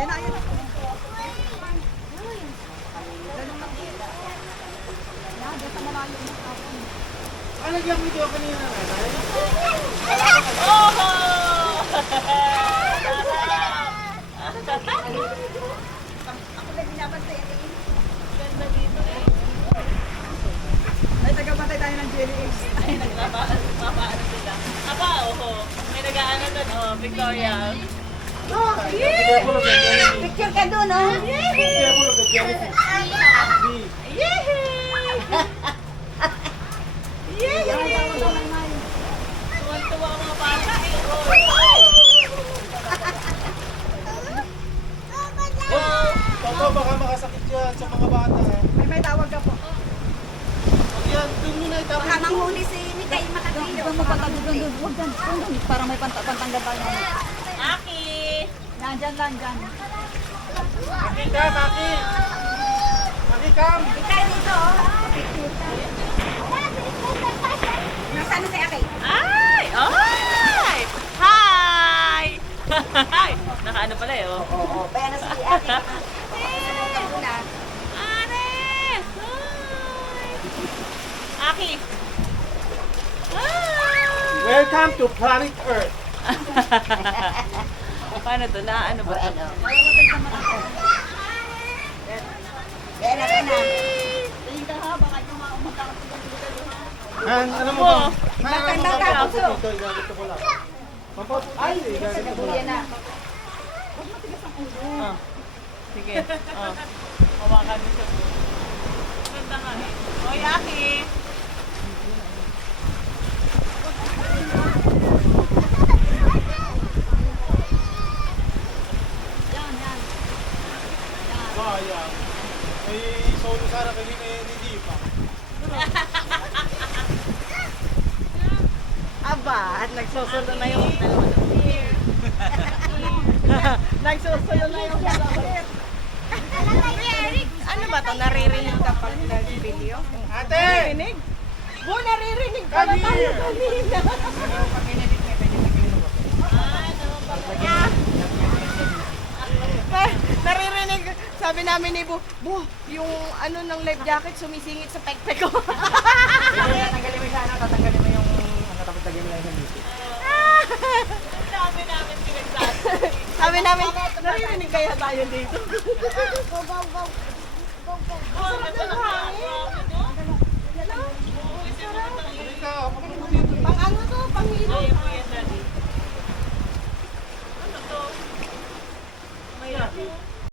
Ayan na, ayan na. Ano yung video kanina na? Ako na binabantay yan eh. Ganda dito eh. Ay, tagapatay tayo ng jelly eggs. Ay, nagpapaano sila. Aba, may nag-aano doon, Victoria. Careful of the jellyfish. Picture ka doon, oh. Careful of the jellyfish. Tuwan-tuwa mga bata eh. Papa, baka makasakit yan sa mga bata. May tawag ka po. Pag yan, dun muna itapos. Baka manghuli si Mikay Makagili. Huwag mo patagod doon. Huwag dyan. Parang may pantanggal tayo. Aki! Nandyan lang, dyan. Maki ka, Maki! Maki, come! Mikay dito, oh. Nasaan na si Aki? Ay! Ay! Hi! Hi! Nakaano pala eh, oh. Oo, kaya na si Aki. Are! Hi! Aki! Hi! Welcome to Planet Earth! Paano to? Na ano ba? Ano? Kaya na, kaya na. Ano mo ba? Maganda ka, puso. Ito, ilalito ko lang. Papa, ay, ilalito ko Yan lang. na. Oh. Sige. Oh. Hawakan mo siya. Ganda nga eh. Hoy, Aki! Sayang. May solo sana kami ni Diva. Aba, at nagsusulo na yung dalawa. Nagsusulo na yung dalawa. Ano ba to? Naririnig ka pag nag-video? Ate! Naririnig? Bu, naririnig ka na tayo kanina. Naririnig. Sabi namin ni Bu, yung ano ng life jacket sumisingit sa pekpek ko. Tatanggalin mo yung ano, tatanggalin mo yung ano, tapos tagin mo lang yung dito. Sabi namin pinagsasabi. Sabi namin, naririnig kaya tayo dito. Go, go, go. Go, go. Sarap ng hangin. Pang ano to? Pang hilo? Ano to? May